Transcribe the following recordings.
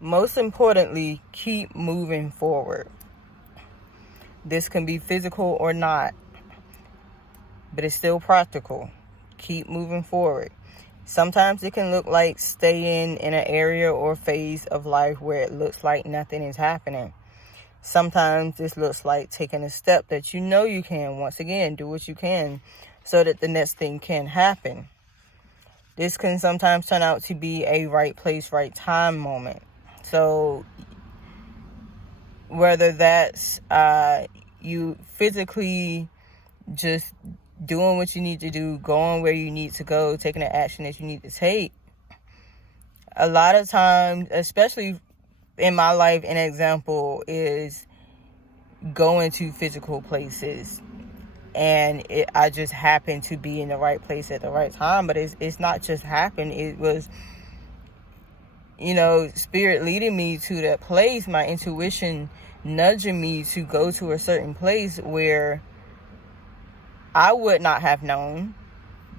Most importantly, keep moving forward. This can be physical or not, but it's still practical. Keep moving forward. Sometimes it can look like staying in an area or phase of life where it looks like nothing is happening. Sometimes this looks like taking a step that you know you can. Once again, do what you can so that the next thing can happen. This can sometimes turn out to be a right place, right time moment. So whether that's you physically just doing what you need to do, going where you need to go, taking the action that you need to take. A lot of times, especially in my life, an example is going to physical places. And I just happened to be in the right place at the right time. But it's not just happened. It was, spirit leading me to that place, my intuition nudging me to go to a certain place where I would not have known,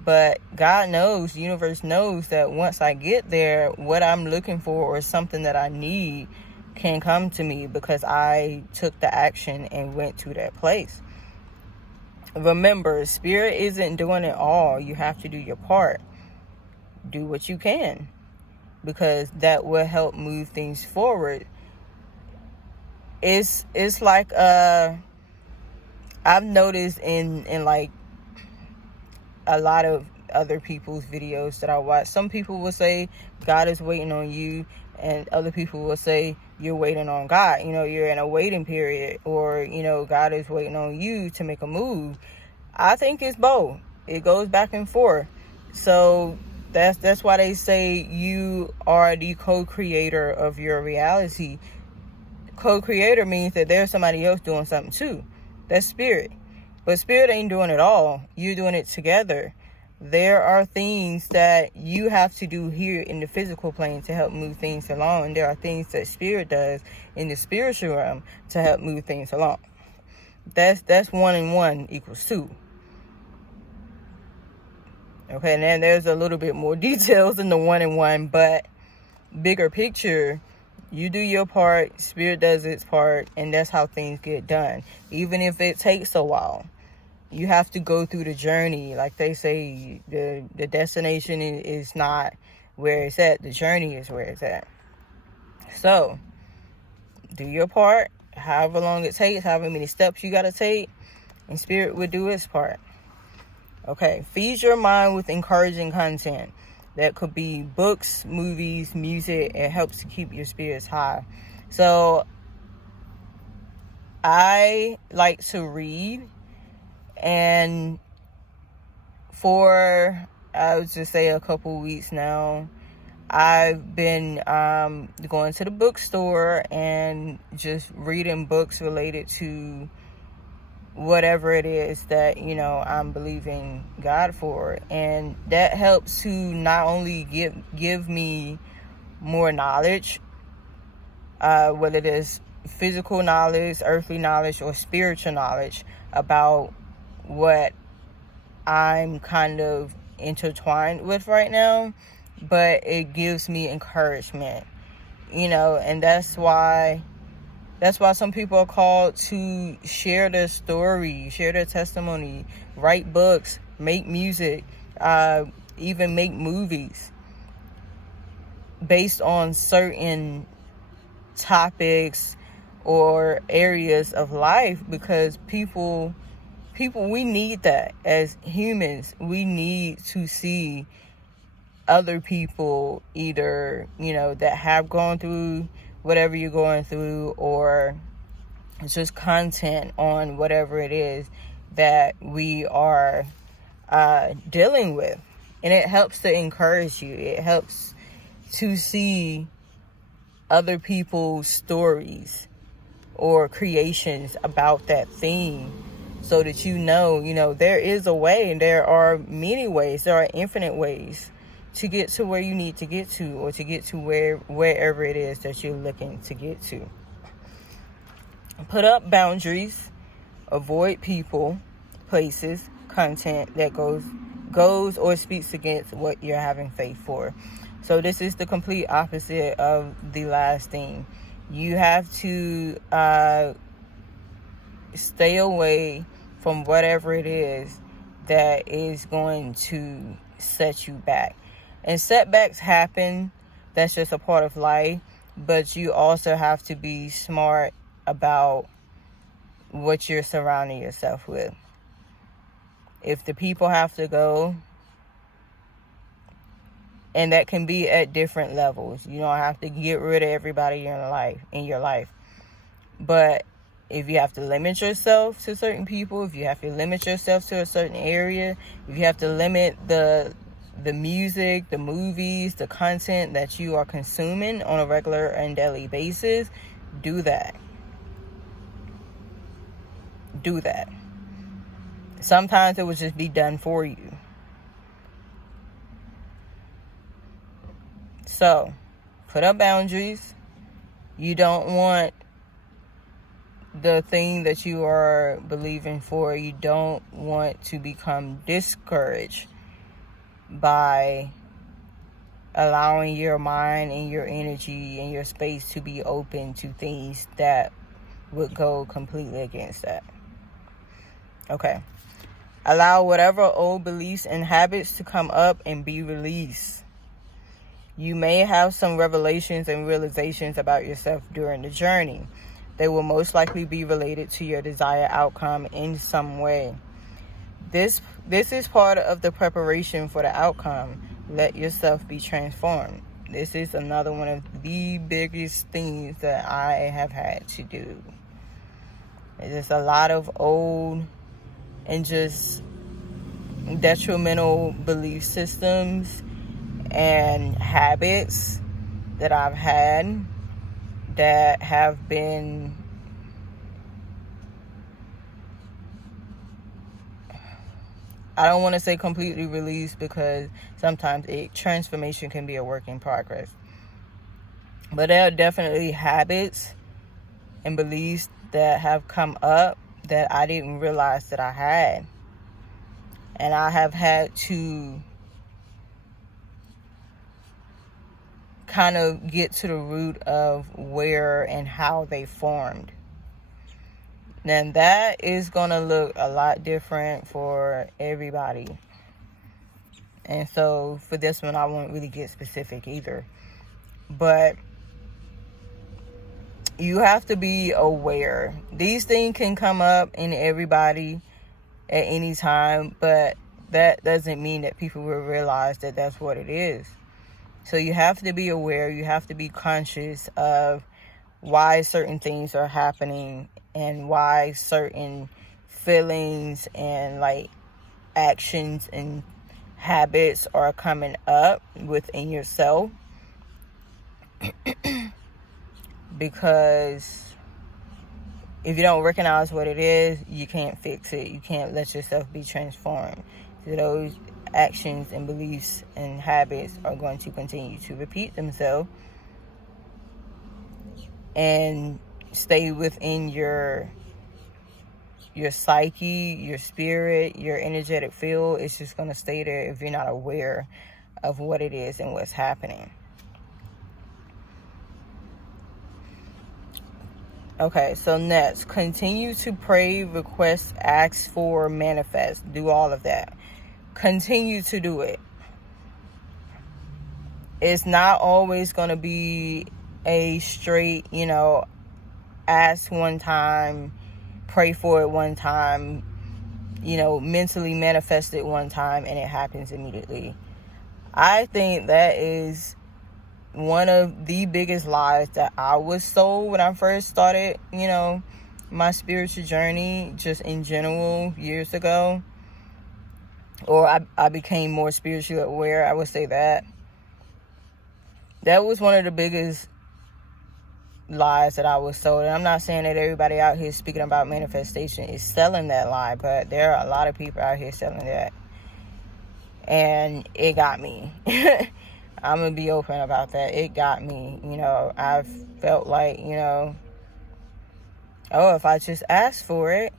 but God knows, the universe knows that once I get there, what I'm looking for or something that I need can come to me because I took the action and went to that place. Remember, spirit isn't doing it all. You have to do your part. Do what you can because that will help move things forward. It's like I've noticed in like a lot of other people's videos that I watch, some people will say God is waiting on you, and other people will say you're waiting on God. You're in a waiting period, or God is waiting on you to make a move. I think it's both. It goes back and forth. So that's why they say you are the co-creator of your reality. Co-creator means that there's somebody else doing something too. That's spirit. But spirit ain't doing it all. You're doing it together. There are things that you have to do here in the physical plane to help move things along. And there are things that spirit does in the spiritual realm to help move things along. That's 1 and 1 equals 2. Okay, and then there's a little bit more details in the 1 and 1, but bigger picture, you do your part, spirit does its part, and that's how things get done. Even if it takes a while, you have to go through the journey. Like they say, the destination is not where it's at. The journey is where it's at. So, do your part, however long it takes, however many steps you got to take, and spirit will do its part. Okay, feed your mind with encouraging content. That could be books, movies, music. It helps to keep your spirits high. So I like to read, and for, I would just say, a couple weeks now, I've been going to the bookstore and just reading books related to whatever it is that I'm believing God for, and that helps to not only give me more knowledge, whether it is physical knowledge, earthly knowledge, or spiritual knowledge about what I'm kind of intertwined with right now, but it gives me encouragement, and that's why some people are called to share their story, share their testimony, write books, make music, even make movies based on certain topics or areas of life, because people, we need that as humans. We need to see other people either, that have gone through whatever you're going through, or just content on whatever it is that we are dealing with. And it helps to encourage you. It helps to see other people's stories or creations about that theme, so that there is a way, and there are many ways, there are infinite ways to get to where you need to get to, or to get to wherever it is that you're looking to get to. Put up boundaries, avoid people, places, content that goes goes or speaks against what you're having faith for. So this is the complete opposite of the last thing. You have to stay away from whatever it is that is going to set you back. And setbacks happen. That's just a part of life. But you also have to be smart about what you're surrounding yourself with. If the people have to go, and that can be at different levels. You don't have to get rid of everybody in your life. But if you have to limit yourself to certain people, if you have to limit yourself to a certain area, if you have to limit the music, the movies, the content that you are consuming on a regular and daily basis, do that. Do that. Sometimes it will just be done for you. So, put up boundaries. You don't want the thing that you are believing for, you don't want to become discouraged by allowing your mind and your energy and your space to be open to things that would go completely against that. Okay. Allow whatever old beliefs and habits to come up and be released. You may have some revelations and realizations about yourself during the journey. They will most likely be related to your desired outcome in some way. This is part of the preparation for the outcome. Let yourself be transformed. This is another one of the biggest things that I have had to do. There's a lot of old and just detrimental belief systems and habits that I've had that have been I don't want to say completely released, because sometimes transformation can be a work in progress. But there are definitely habits and beliefs that have come up that I didn't realize that I had. And I have had to kind of get to the root of where and how they formed. Then that is going to look a lot different for everybody. And so for this one, I won't really get specific either. But you have to be aware. These things can come up in everybody at any time, but that doesn't mean that people will realize that that's what it is. So you have to be aware. You have to be conscious of why certain things are happening and why certain feelings and like actions and habits are coming up within yourself. Because if you don't recognize what it is, you can't fix it. You can't let yourself be transformed. So those actions and beliefs and habits are going to continue to repeat themselves and stay within your psyche, your spirit, your energetic field. It's just going to stay there if you're not aware of what it is and what's happening. Okay, so next, continue to pray, request, ask for, manifest. Do all of that. Continue to do it. It's not always going to be a straight, ask one time, pray for it one time, mentally manifest it one time, and it happens immediately. I think that is one of the biggest lies that I was sold when I first started, my spiritual journey, just in general, years ago. Or I became more spiritually aware, I would say that. That was one of the biggest lies that I was sold. And I'm not saying that everybody out here speaking about manifestation is selling that lie, but there are a lot of people out here selling that. And it got me. I'm going to be open about that. It got me. I felt like, if I just ask for it,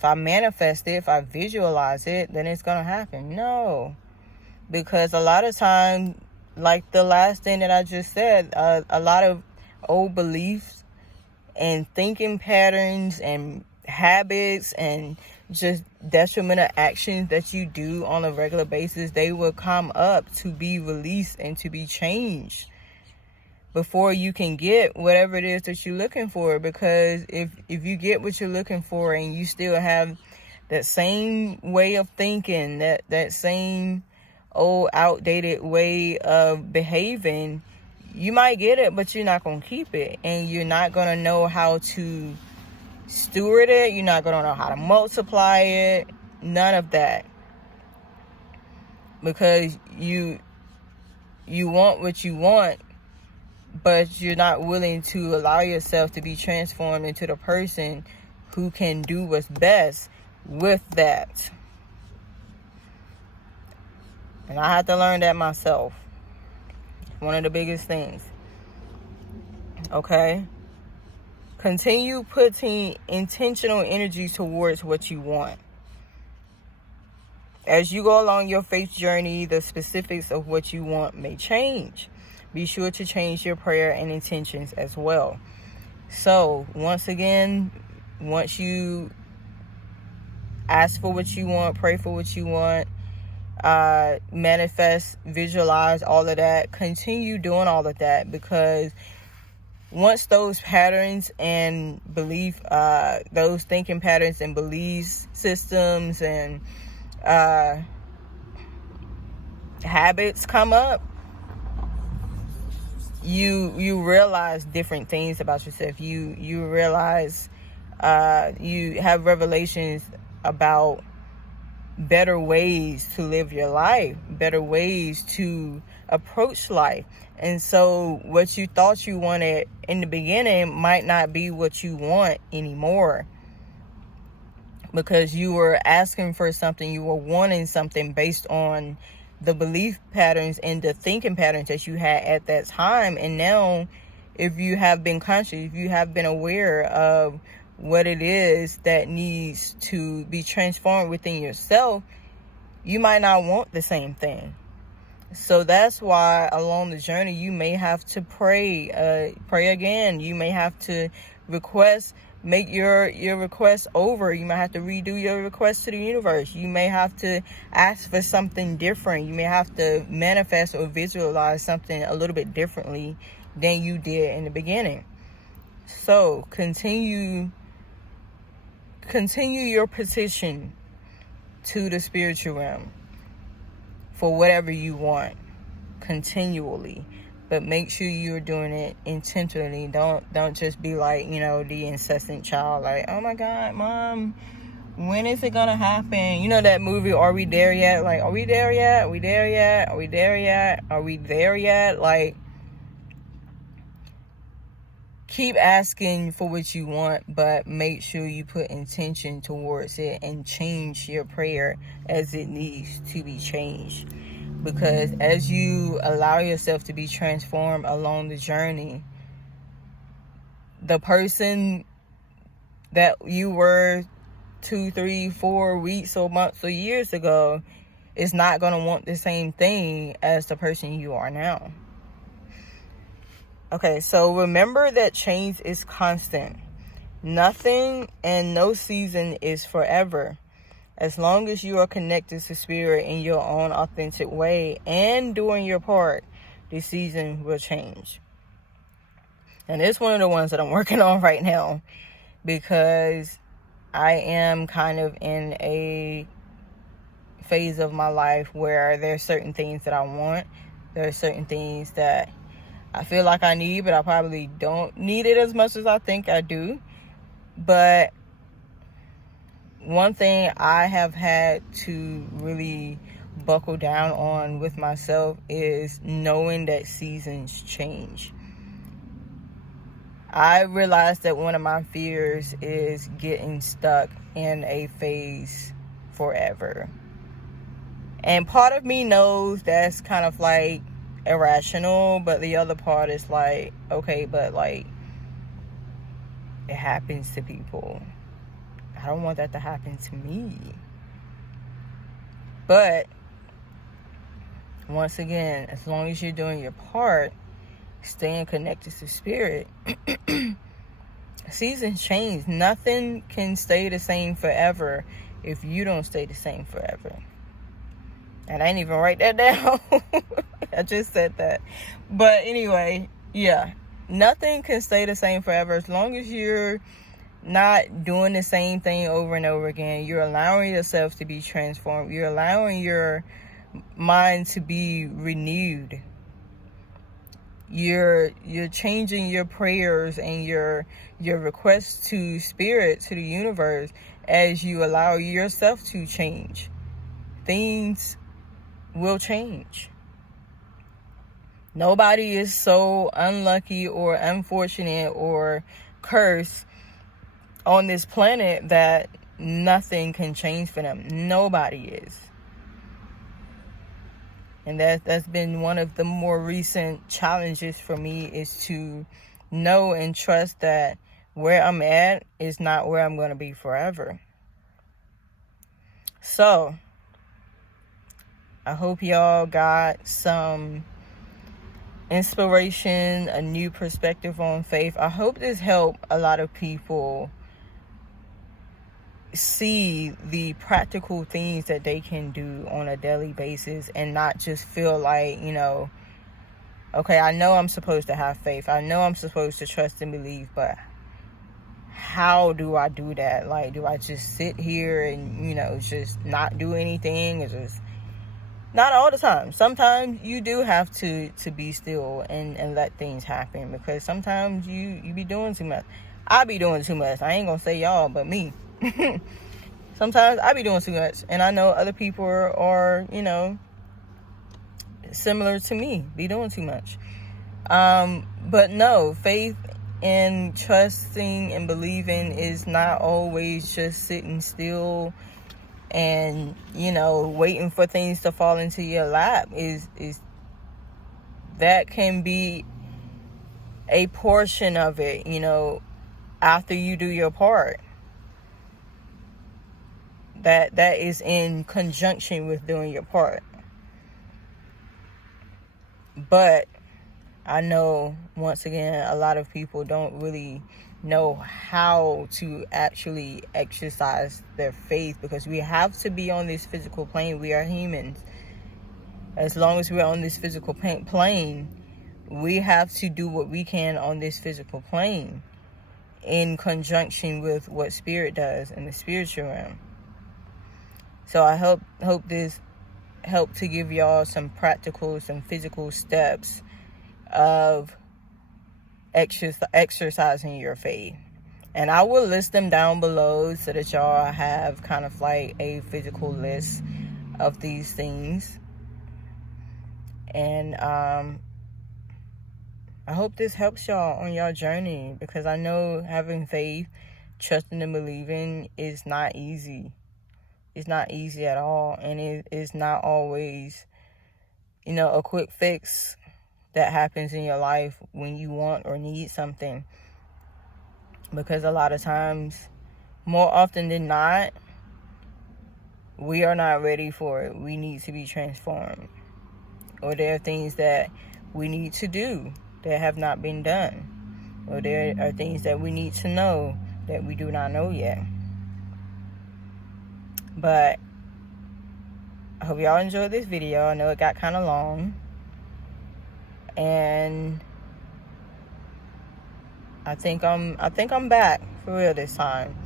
if I manifest it, if I visualize it, then it's going to happen. No. Because a lot of times, like the last thing that I just said, a lot of old beliefs and thinking patterns and habits and just detrimental actions that you do on a regular basis, they will come up to be released and to be changed before you can get whatever it is that you're looking for. Because if you get what you're looking for and you still have that same way of thinking, that same old outdated way of behaving, you might get it, but you're not going to keep it, and you're not going to know how to steward it. You're not going to know how to multiply it, none of that, because you want what you want, but you're not willing to allow yourself to be transformed into the person who can do what's best with that. And I had to learn that myself. One of the biggest things. Okay? Continue putting intentional energy towards what you want. As you go along your faith journey, the specifics of what you want may change. Be sure to change your prayer and intentions as well. So, once again, once you ask for what you want, pray for what you want, manifest, visualize, all of that, continue doing all of that, because once those patterns and belief, those thinking patterns and belief systems and habits come up, you realize different things about yourself. You realize, you have revelations about better ways to live your life, better ways to approach life. And so what you thought you wanted in the beginning might not be what you want anymore, because you were asking for something, you were wanting something based on the belief patterns and the thinking patterns that you had at that time. And now, if you have been conscious, if you have been aware of what it is that needs to be transformed within yourself, you might not want the same thing. So that's why along the journey, you may have to pray again. You may have to request, make your request over. You might have to redo your request to the universe. You may have to ask for something different. You may have to manifest or visualize something a little bit differently than you did in the beginning. So continue your petition to the spiritual realm for whatever you want continually, but make sure you're doing it intentionally. Don't just be like, the incessant child, like, oh my God, Mom, when is it gonna happen? That movie, Are We There Yet? Like, are we there yet? Are we there yet? Are we there yet? Are we there yet? Like, keep asking for what you want, but make sure you put intention towards it and change your prayer as it needs to be changed. Because as you allow yourself to be transformed along the journey, the person that you were 2, 3, 4 weeks or months or years ago is not going to want the same thing as the person you are now. Okay, so remember that change is constant. Nothing and no season is forever. As long as you are connected to spirit in your own authentic way and doing your part, the season will change. And it's one of the ones that I'm working on right now, because I am kind of in a phase of my life where there are certain things that I want. There are certain things that I feel like I need, but I probably don't need it as much as I think I do. But one thing I have had to really buckle down on with myself is knowing that seasons change. I realized that one of my fears is getting stuck in a phase forever. And part of me knows that's kind of like irrational, but the other part is like, okay, but like, it happens to people. I don't want that to happen to me. But once again, as long as you're doing your part, staying connected to spirit, seasons change. Nothing can stay the same forever if you don't stay the same forever. And I didn't even write that down. I just said that. But anyway, yeah, nothing can stay the same forever. As long as you're not doing the same thing over and over again, you're allowing yourself to be transformed. You're allowing your mind to be renewed. You're changing your prayers and your requests to spirit, to the universe, as you allow yourself to change. Things will change. Nobody is so unlucky or unfortunate or cursed on this planet that nothing can change for them. Nobody is. And that's been one of the more recent challenges for me, is to know and trust that where I'm at is not where I'm going to be forever. So, I hope y'all got some inspiration, a new perspective on faith. I hope this helped a lot of people see the practical things that they can do on a daily basis and not just feel like, okay, I know I'm supposed to have faith. I know I'm supposed to trust and believe, but how do I do that? Like, do I just sit here and, just not do anything? Or just, not all the time. Sometimes you do have to be still and let things happen, because sometimes you be doing too much. I be doing too much. I ain't gonna say y'all, but me. Sometimes I be doing too much, and I know other people are similar to me, be doing too much. But no, faith and trusting and believing is not always just sitting still and waiting for things to fall into your lap. Is that can be a portion of it, after you do your part. That is in conjunction with doing your part. But I know, once again, a lot of people don't really know how to actually exercise their faith, because we have to be on this physical plane. We are humans. As long as we're on this physical plane, we have to do what we can on this physical plane in conjunction with what spirit does in the spiritual realm. So I hope this helped to give y'all some practical, some physical steps of exercising your faith. And I will list them down below so that y'all have kind of like a physical list of these things. And I hope this helps y'all on your journey, because I know having faith, trusting and believing is not easy. It's not easy at all, and it is not always, a quick fix that happens in your life when you want or need something. Because a lot of times, more often than not, we are not ready for it. We need to be transformed. Or there are things that we need to do that have not been done. Or there are things that we need to know that we do not know yet. But I hope y'all enjoyed this video. I know it got kind of long. And I think I'm back for real this time.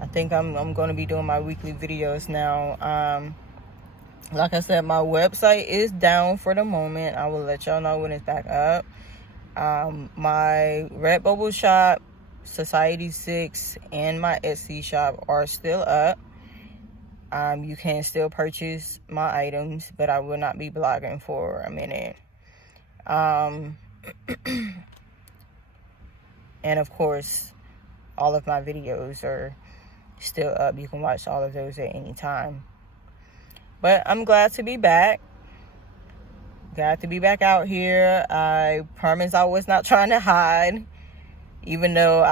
I think I'm going to be doing my weekly videos now. Like I said, my website is down for the moment. I will let y'all know when it's back up. My Redbubble shop, Society 6, and my Etsy shop are still up. You can still purchase my items, but I will not be blogging for a minute. And of course, all of my videos are still up. You can watch all of those at any time. But I'm glad to be back. Glad to be back out here. I promise I was not trying to hide, even though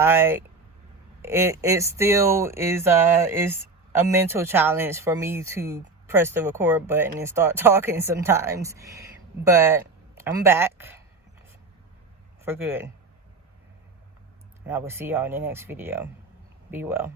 it still is a mental challenge for me to press the record button and start talking sometimes. But I'm back for good. And I will see y'all in the next video. Be well.